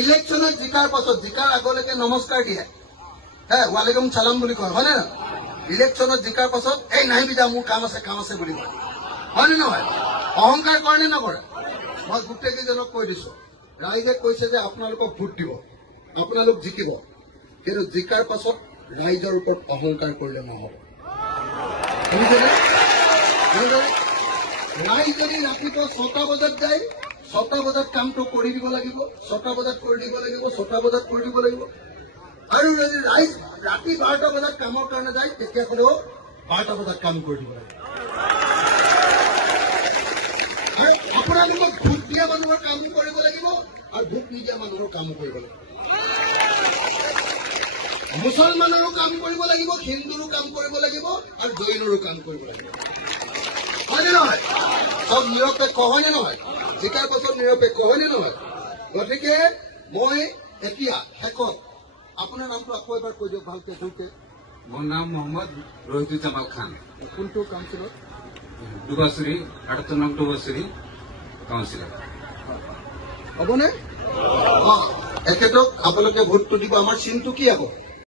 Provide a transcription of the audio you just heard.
ইলেকশ্যনত জিকাৰ পাছত জিকাৰ আগলৈকে নমস্কাৰ দিয়ে, ৱালেকুম চালাম বুলি কয়, হয়নে নহয়? ইলেকশ্যনত জিকাৰ পাছত এই নাহিবি যা, মোৰ কাম আছে বুলি কয়, হয়নে নহয়? অহংকাৰ কৰে নে নকৰে? মই গোটেইকেইজনক কৈ দিছো, ৰাইজে কৈছে যে আপোনালোকক ভোট দিব, আপোনালোক জিকিব, কিন্তু জিকাৰ পাছত ৰাইজৰ ওপৰত অহংকাৰ কৰিলে নহব। শুনিছেনে? ৰাইজ যদি ৰাতিপুৱা 6টা বজাত যায়, 6টা বজাত কামটো কৰি দিব লাগিব, 6টা বজাত কৰি দিব লাগিব, 6টা বজাত কৰি দিব লাগিব। আৰু যদি ৰাইজ ৰাতি 12টা বজাত কামৰ কাৰণে যায়, তেতিয়াহ'লেও 12টা বজাত কাম কৰি দিব লাগিব। আৰু আপোনালোকক ভোট দিয়া মানুহৰ কামো কৰিব লাগিব আৰু ভোট নিদিয়া মানুহৰ কামো কৰিব লাগিব। মুছলমানৰো কাম কৰিব লাগিব, হিন্দুৰো কাম কৰিব লাগিব আৰু জৈনৰো কাম কৰিব লাগিব, হয়নে নহয়? চব নিৰপেক্ষ হয়নে নহয়? জিকাৰ পাছত নিৰপেক্ষ হয়নে নহয়? গতিকে মই এতিয়া শেষত আপোনাৰ নামটো আকৌ এবাৰ কৈ দিয়ক ভালকে জোৰকে। মোৰ নাম মোহাম্মদ ৰহিদুজ্জামাল খান, কোনটো কাউন্সিলৰ? ডুবাচুৰি 78 নং ডুবাচুৰি কাউন্সিলৰ। হ'বনে? এখেতক আপোনালোকে ভোটটো দিব। আমাৰ চিনটো কি হ'ব?